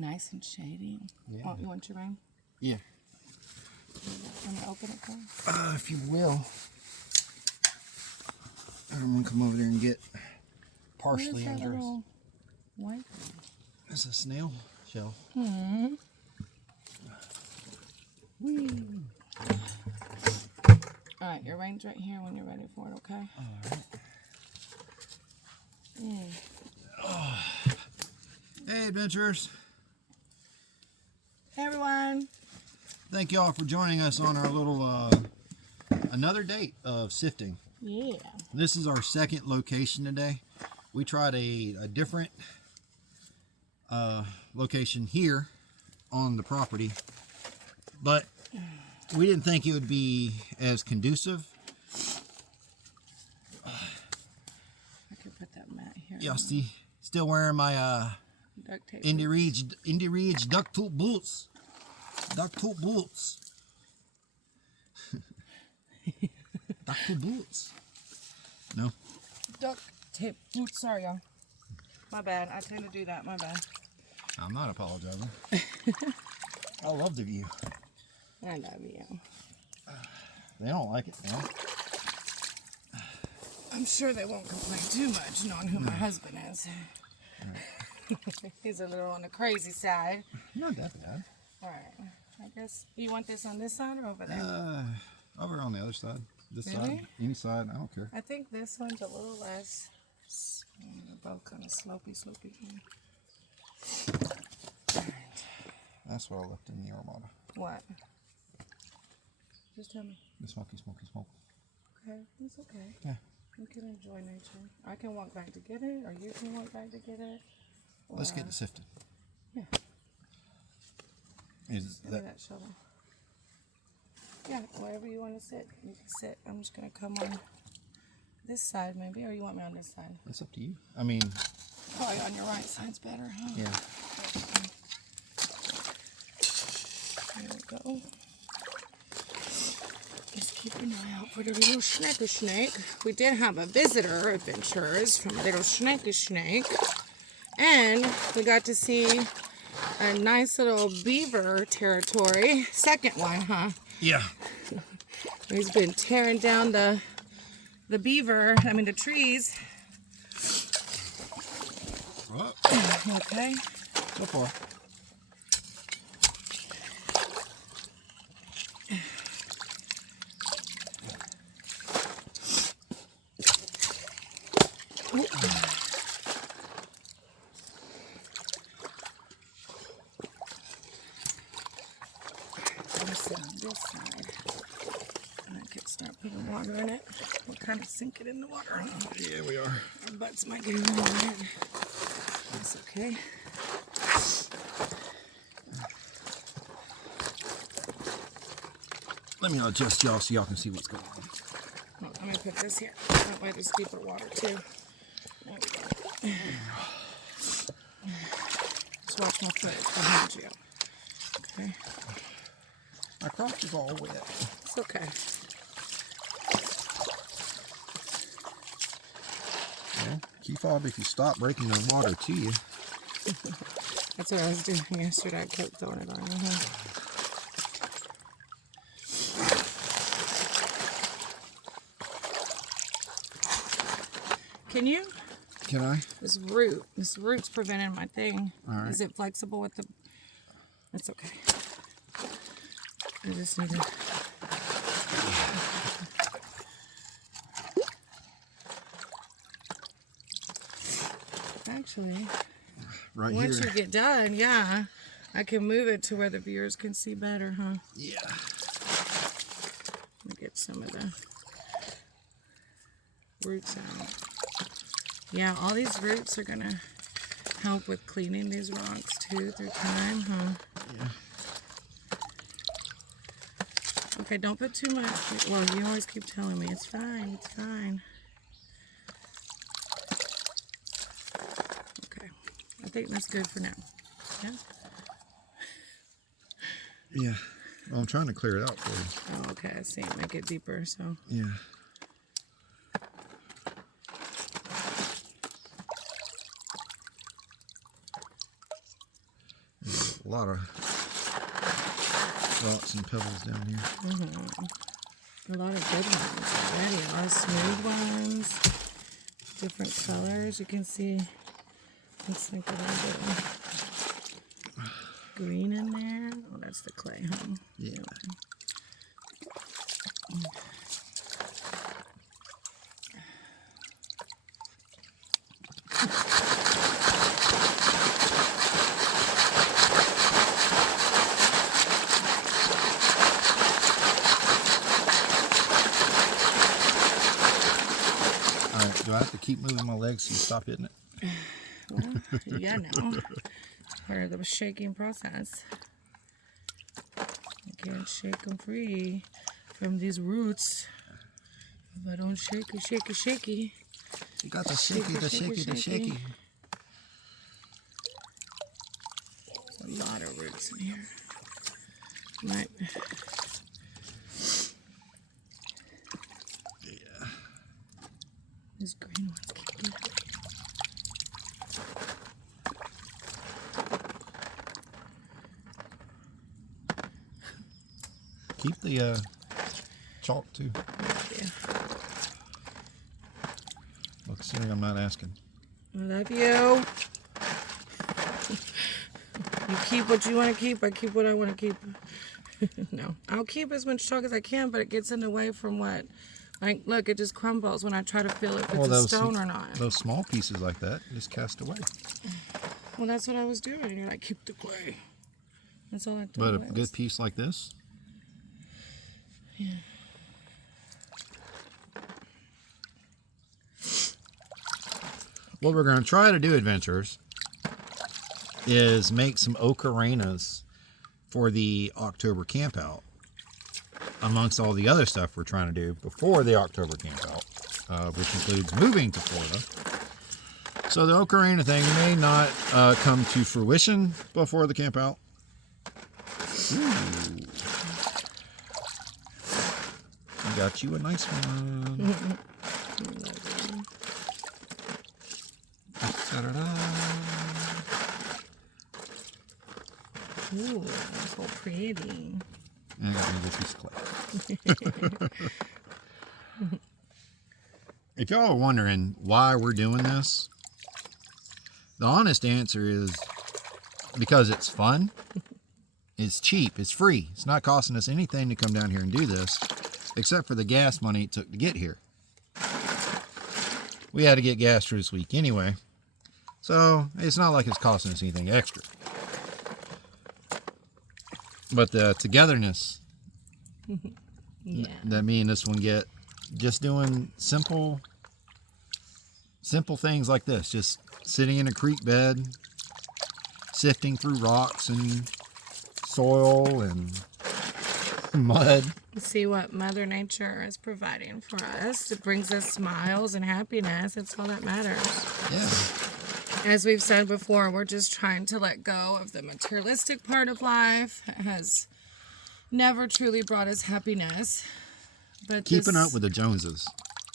nice and shady. Yeah. Oh, you want your ring? Yeah. Want to open it for me? If you will. I'm gonna come over there and get partially What is that undressed. little white thing? It's a snail shell. Hmm. Whee. Alright, your ring's right here when you're ready for it, okay? Alright. Hey, adventurers. Hey, everyone. Thank y'all for joining us on our little, another date of sifting. Yeah. This is our second location today. We tried a different location here on the property, but we didn't think it would be as conducive. I could put that mat here. Y'all see, still wearing my Duct tape. Indy Reach duck tooth boots. Duck tooth boots. Duck tooth boots. No. Duct tape. Oops, sorry, y'all. My bad. I tend to do that. My bad. I'm not apologizing. I love the view. I love you. They don't like it, man. I'm sure they won't complain too much knowing who my husband is. Right. He's a little on the crazy side. Not that bad. Alright. I guess you want this on this side or over there? Over on the other side. This Really? side. Any side. I don't care. I think this one's a little less. They're both kind of slopey. Alright. That's what I left in the Armada. What? Just tell me. The smoky. Okay, it's okay. Yeah. You can enjoy nature. I can walk back to get it, or you can walk back to get it. Let's get to sifting. Yeah. Is Give me that shovel. Yeah, wherever you want to sit, you can sit. I'm just going to come on this side maybe, or you want me on this side? It's up to you. I mean, Probably on your right side's better, huh? yeah. There we go. Just keep an eye out for the little snake. We did have a visitor, adventurers, from little snake. And we got to see a nice little beaver territory. Second one, huh? Yeah. He's been tearing down the trees. What? Okay. So far. Sit on this side, and I could start putting water in it. We'll kind of sink it in the water. Yeah, we are. Our butts might get a little wet. That's okay. Let me adjust y'all so y'all can see what's going on. Well, I'm gonna put this here. That way there's deeper water too. There we go. Just watch my foot. It's behind you. Okay. My crotch is all wet. It's okay. Well, key fob if you stop breaking the water to you. That's what I was doing yesterday. I kept throwing it on you. Can you? Can I? This root's preventing my thing. All right. Is it flexible with the... It's okay. I just need to... Actually, Right once here. you get done, yeah, I can move it to where the viewers can see better, huh? Yeah. Let me get some of the roots out. Yeah, all these roots are gonna help with cleaning these rocks too through time, huh? Yeah. Okay, don't put too much. Well, you always keep telling me it's fine, it's fine. Okay, I think that's good for now. Yeah? Yeah. Well, I'm trying to clear it out for you. Oh, okay, I see. Make it deeper, so. Yeah. lot of rocks and pebbles down here. A lot of good ones already. A lot of smooth ones. Different colors. You can see looks like a little bit of green in there. Oh, that's the clay, huh? Yeah. Alright, do I have to keep moving my legs so you stop hitting it? Well, yeah, no. Part of the shaking process. I can't shake them free from these roots. If I don't shake it, shake it, shaky. You got the shaky, the shaky, the shaky. There's a lot of roots in here. Right. Yeah. These green ones keep getting me. Keep the chalk too. Yeah. Look, considering I'm not asking. I love you. You keep what you want to keep. I keep what I want to keep. No, I'll keep as much chalk as I can, but it gets in the way from what? Like, look, it just crumbles when I try to feel if it's a stone or not. Those small pieces like that, just cast away. Well, that's what I was doing. You're like, keep the clay. That's all I do. But a good piece like this, yeah. what we're going to try to do, adventurers, is make some ocarinas for the October camp out, amongst all the other stuff we're trying to do before the October camp out, which includes moving to Florida. So the ocarina thing may not come to fruition before the camp out. Ooh. I got you a nice one. Da-da-da. Ooh, that's so pretty. And I got another piece of clay. If y'all are wondering why we're doing this, the honest answer is because it's fun, it's cheap, it's free. It's not costing us anything to come down here and do this, except for the gas money it took to get here. We had to get gas for this week anyway, so it's not like it's costing us anything extra. But the togetherness that me and this one get, just doing simple things like this, just sitting in a creek bed, sifting through rocks and soil and mud. See what Mother Nature is providing for us. It brings us smiles and happiness. It's all that matters. Yeah. As we've said before, we're just trying to let go of the materialistic part of life. It has never truly brought us happiness. But Keeping up with the Joneses.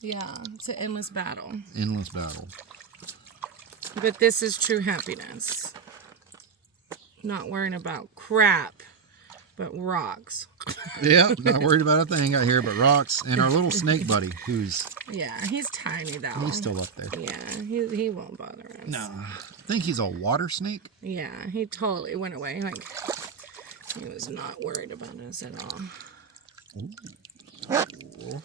Yeah, it's an endless battle. Endless battle. But this is true happiness. Not worrying about crap, but rocks. Yeah, not worried about a thing out here but rocks and our little snake buddy, who's... Yeah, he's tiny though. He's still up there. Yeah, he won't bother us. No, I think he's a water snake. Yeah, he totally went away. Like, he was not worried about us at all. Ooh.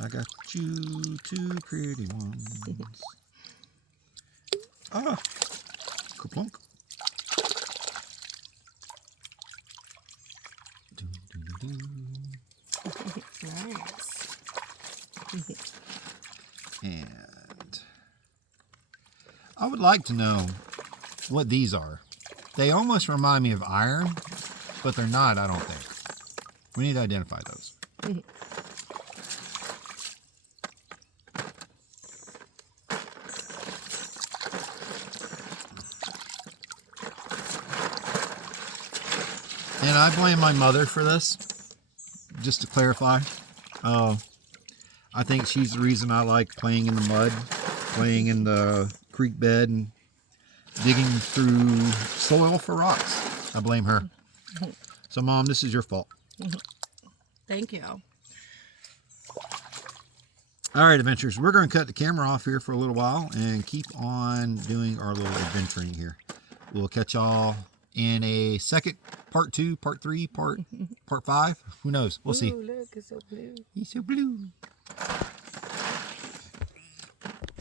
I got you two pretty ones. Ah, kerplunk. Nice. And I would like to know what these are. They almost remind me of iron, but they're not, I don't think. We need to identify those. And I blame my mother for this, just to clarify. I think she's the reason I like playing in the mud, playing in the creek creek bed and digging through soil for rocks. I blame her. So, Mom, this is your fault. Thank you. All right, adventurers, we're going to cut the camera off here for a little while and keep on doing our little adventuring here. We'll catch y'all in a second, part 2, part 3, part 5. Who knows? We'll see. Ooh, look, it's so blue. He's so blue.